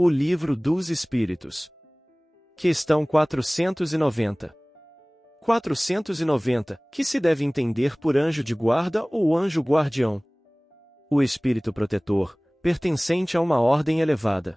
O Livro dos Espíritos. Questão 490. 490. Que se deve entender por anjo de guarda ou anjo guardião? O espírito protetor, pertencente a uma ordem elevada.